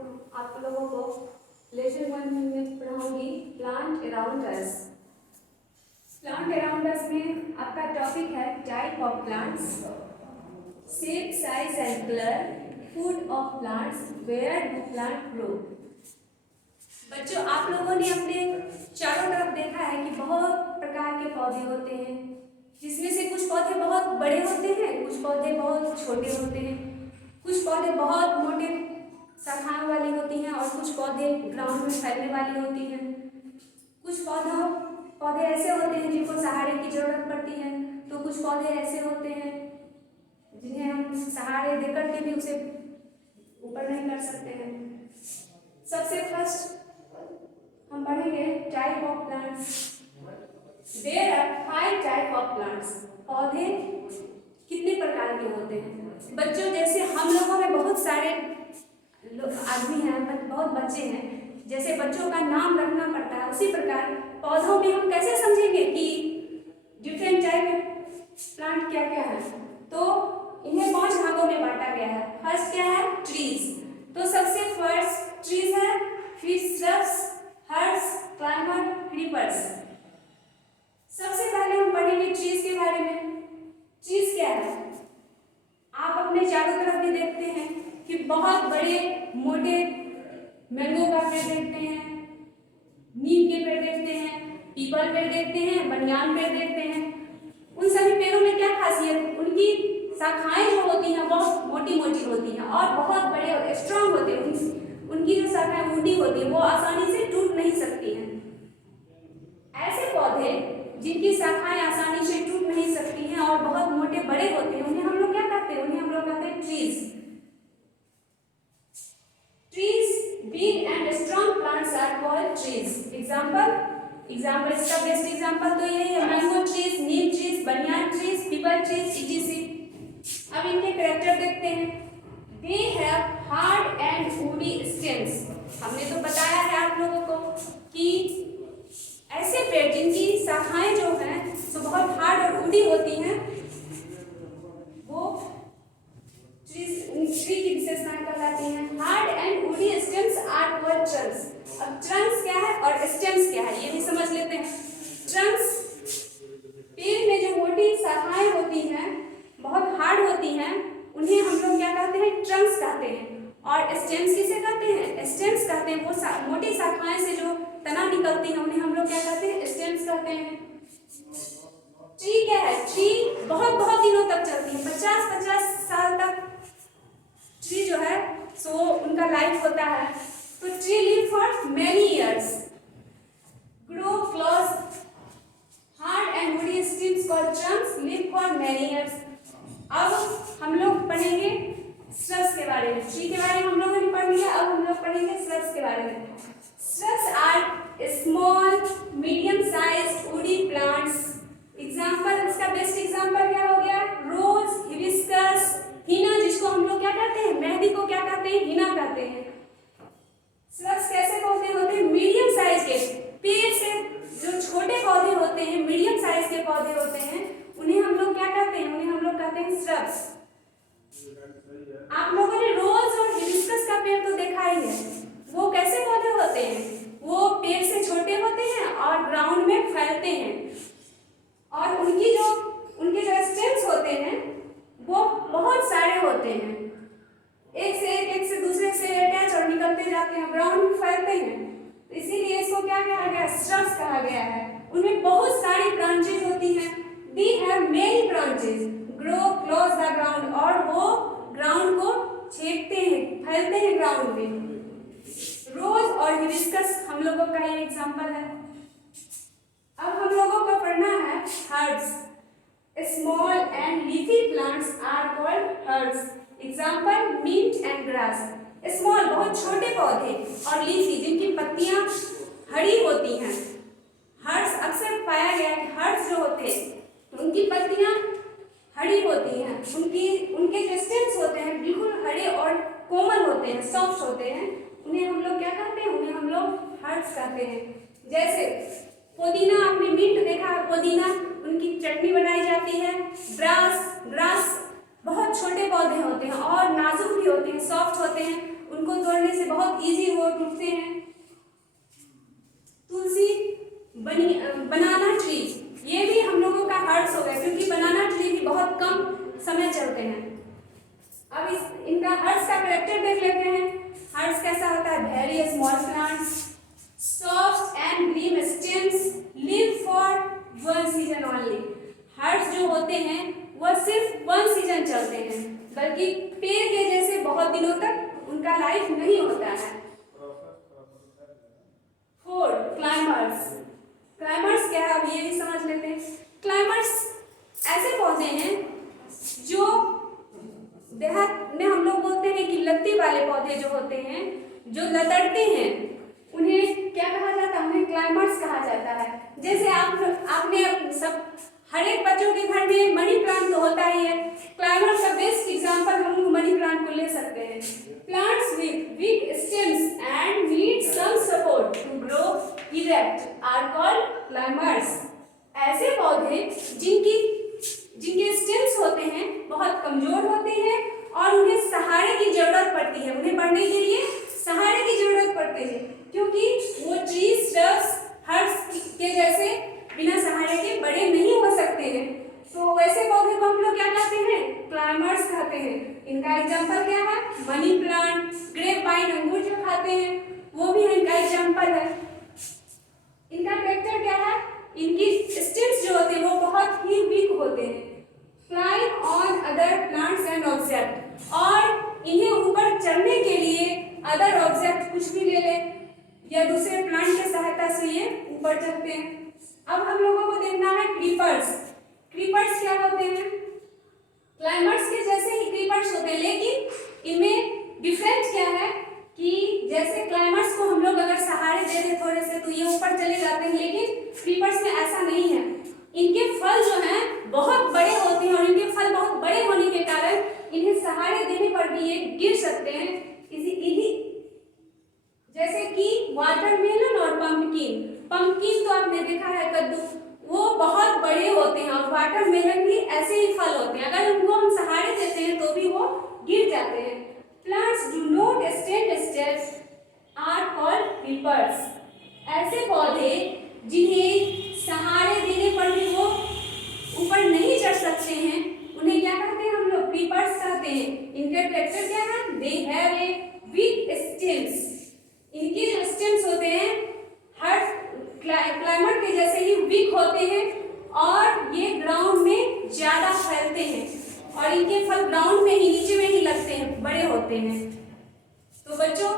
आप लोगों को लेसन 1 में पढ़ाऊंगी plant around us. Plant around us में आपका टॉपिक है type of plants, shape, size and colour, food of plants, where do plant grow. बच्चों, आप लोगों ने अपने चारों तरफ देखा है कि बहुत प्रकार के पौधे होते हैं, जिसमें से कुछ पौधे बहुत बड़े होते हैं, कुछ पौधे बहुत छोटे होते हैं, कुछ पौधे बहुत मोटे शाखाओं वाली होती हैं और कुछ पौधे ग्राउंड में फैलने वाली होती हैं। कुछ पौधे ऐसे होते हैं जिनको सहारे की जरूरत पड़ती है, तो कुछ पौधे ऐसे होते हैं जिन्हें हम सहारे देकर के भी उसे ऊपर नहीं कर सकते हैं। सबसे फर्स्ट हम पढ़ेंगे type of plants. There are 5 type of plants. पौधे कितने प्रकार के होते हैं? बच्चों, जैसे हम लोगों में बहुत सारे आदमी हैं, बहुत बच्चे हैं, जैसे बच्चों का नाम रखना पड़ता है, उसी प्रकार पौधों में हम कैसे समझेंगे कि डिफरेंट टाइप प्लांट क्या क्या है? तो इन्हें 5 भागों में बांटा गया है। फर्स्ट क्या है? ट्रीज। तो सबसे फर्स्ट ट्रीज है, फिर श्रब्स, हर्ब्स, क्लाइंबर, क्रीपर्स। सबसे पहले हम पढ़ेंगे ट्रीज के बारे में। ट्रीज क्या है? आप अपने चारों तरफ भी देखते हैं कि बहुत बड़े मोटे मैंगो का पेड़ देखते हैं, नीम के पेड़ देखते हैं, पीपल पेड़ देखते हैं, बनियान पेड़ देखते हैं। उन सभी पेड़ों में क्या खासियत? उनकी शाखाएं जो होती हैं बहुत मोटी मोटी होती हैं और बहुत बड़े और स्ट्रांग होते हैं। उनकी जो शाखाएं ऊंडी होती हैं वो आसानी से टूट नहीं सकती हैं। ऐसे पौधे जिनकी शाखाएं आसानी से टूट नहीं सकती हैं और बहुत मोटे बड़े होते हैं, उन्हें हम लोग क्या कहते हैं? उन्हें हम लोग कहते हैं trees. Trees, big and strong plants are called trees. Example इसका बेस्ट एग्जाम्पल तो यही है, मैंगो ट्रीज, नीम ट्रीज, बनियान ट्रीज, पीपल ट्रीज, etc. अब इनके कैरेक्टर देखते हैं। They have hard and woody stems. हमने तो बताया है आप लोगों को कि ऐसे पेड़ जिनकी शाखाएं जो हैं तो बहुत हार्ड और वुडी होती हैं, वो ट्री की विशेषताएं कहलाती हैं। Hard and woody stems are called trunks. अब ट्रंक्स क्या है और स्टेम्स क्या है ये भी समझ लेते हैं। ट्रंक्स, पेड़ में जो मोटी शाखाएं होती हैं, बहुत हार्ड होती हैं, उन्हें हम लोग क्या कहते हैं? ट्रंक्स कहते हैं। और स्टेम्स किसे कहते हैं? स्टेम्स कहते हैं वो मोटी शाखाएं से जो तना निकलती हैं, उन्हें हम लोग क्या कहते हैं? स्टेम्स कहते हैं। ट्री क्या है? ट्री बहुत बहुत दिनों तक चलती है, 50-50 साल तक ट्री जो है सो उनका लाइफ होता है। तो tree live for many years, grow close, hard and woody stems called Trunks live for many years. अब हम लोग पढ़ेंगे श्रब्स के बारे में। ट्री के बारे में हम लोगों ने पढ़ लिया, अब हम लोग पढ़ेंगे श्रब्स के बारे में। Shrubs are small medium size woody plants. Example, इसका बेस्ट एग्जाम्पल क्या हो गया? रोज, हिबिस्कस, हिना, जिसको हम लोग क्या कहते हैं? मेहंदी को क्या कहते हैं? हिना कहते हैं। श्रब्स कैसे पौधे होते हैं? मीडियम साइज के। पेड़ से जो छोटे पौधे होते हैं, मीडियम साइज के पौधे होते हैं, उन्हें हम लोग क्या कहते हैं? उन्हें हम लोग कहते हैं श्रब्स। आप लोगों ने रोज और हिबिस्कस का पेड़ तो देखा ही है। वो कैसे पौधे होते हैं? वो पेड़ से छोटे होते हैं और ग्राउंड में फैलते हैं और उनके जो स्टेम्स होते हैं वो बहुत सारे होते हैं, एक से दूसरे से अटैच और निकलते जाते हैं, ग्राउंड में फैलते हैं। तो इसीलिए इसको क्या कहा गया? श्रब्स कहा गया है। उनमें बहुत सारी ब्रांचेज होती हैं। They have many branches, grow close the ground, और वो ग्राउंड को छेदते हैं, फैलते हैं ग्राउंड में। रोज और हिबिस्कस हम लोगों का ये एग्जाम्पल है। अब हम लोगों को पढ़ना है herbs. Small and leafy plants are called herbs. Example, mint and grass. Small बहुत छोटे पौधे और लीफी जिनकी पत्तियां हरी होती हैं। हर्ब्स अक्सर पाया गया कि हर्ब्स जो होते हैं उनकी पत्तियां हरी होती हैं, उनके जो स्टेम्स होते हैं बिल्कुल हरे और कोमल होते हैं, सॉफ्ट होते हैं। उन्हें हम लोग क्या कहते हैं? उन्हें हम लोग हर्ब्स कहते हैं। जैसे पुदीना, आपने मिंट देखा, पुदीना उनकी चटनी बनाई जाती है। ग्रास बहुत छोटे पौधे होते हैं और नाजुक भी होते हैं, सॉफ्ट होते हैं। उनको तोड़ने से बहुत इजी वो टूटते हैं। तुलसी, बनाना ट्री, ये भी हम लोगों का हर्ब्स हो गया, क्योंकि बनाना ट्री भी बहुत कम समय चलते हैं। अब इनका हर्ब्स का करेक्टर देख लेते हैं। हर्ब्स कैसा होता है? Very small plants, soft and green stems, live for one season only. Herbs जो होते हैं वह सिर्फ वन सीजन चलते हैं, बल्कि पेड़ के जैसे बहुत दिनों तक उनका लाइफ नहीं होता है। Fourth, climbers. क्लाइमर्स क्या है, अब ये भी समझ लेते हैं। क्लाइमर्स ऐसे पौधे हैं जो देहात में हम लोग बोलते हैं कि लत्ती वाले पौधे जो होते हैं, जो लतड़ते हैं, उन्हें क्या कहा जाता है? उन्हें क्लाइमर्स कहा जाता है। जैसे आपने सब हर एक बच्चों के घर में मनी प्लांट तो होता ही है। क्लाइमर्स का बेस्ट एग्जांपल हम लोग मनी प्लांट को ले सकते हैं। Plants with weak stems and need some support to grow erect are called climbers. ऐसे पौधे जिनके स्टेम्स होते हैं बहुत कमजोर होते हैं और उन्हें सहारे की जरूरत पड़ती है, उन्हें बढ़ने के लिए सहारे की जरूरत पड़ती है, क्योंकि वो ट्री स्ट्रब्स हर्ब्स के जैसे बिना सहारे के बड़े नहीं हो सकते हैं। तो वैसे पौधे को हम लोग क्या कहते हैं? क्लाइमर्स कहते हैं। इनका एग्जाम्पल क्या है? मनी प्लांट, ग्रेप वाइन, अंगूर जो खाते हैं वो भी इनका एग्जाम्पल है। इनका कैरेक्टर क्या है? इनकी स्टेम्स जो होते हैं वो बहुत ही वीक होते हैं। Climb on other plants and object, और इन्हें ऊपर चढ़ने के लिए अदर ऑब्जेक्ट कुछ भी ले ले या दूसरे प्लांट की सहायता से ये ऊपर चढ़ते हैं। अब हम लोगों को देखना है क्रीपर्स। क्रीपर्स क्या होते हैं? क्लाइमर्स के जैसे ही क्रीपर्स होते हैं, लेकिन इनमें डिफरेंस क्या है कि जैसे क्लाइमर्स को हम लोग अगर सहारे दे दें थोड़े से तो ये ऊपर चले जाते हैं, लेकिन क्रीपर्स में ऐसा नहीं है। इनके फल जो हैं बहुत बड़े होते हैं और इनके फल बहुत बड़े होने के कारण इन्हें सहारे देने पर भी ये गिर सकते हैं। जैसे कि वाटरमेलन और पंपकिन। पंपकिन तो आपने देखा है, कद्दू, वो बहुत बड़े होते हैं और वाटरमेलन भी ऐसे ही फल होते हैं, अगर उनको हम सहारे देते हैं तो भी वो गिर जाते हैं। Plants do not stand steps are called creepers. ऐसे पौधे जिन्हें सहारे देने पर भी वो ऊपर नहीं चढ़ सकते हैं, उन्हें क्या कहते हैं? हम लोग क्रीपर्स कहते हैं। इनके कैरेक्टर क्या है? They have a weak stems. इनके जो स्टेम्स होते हैं हर क्लाइमर के जैसे ही वीक होते हैं और ये ग्राउंड में ज्यादा फैलते हैं और इनके फल ग्राउंड में ही, नीचे में ही लगते हैं, बड़े होते हैं। तो बच्चों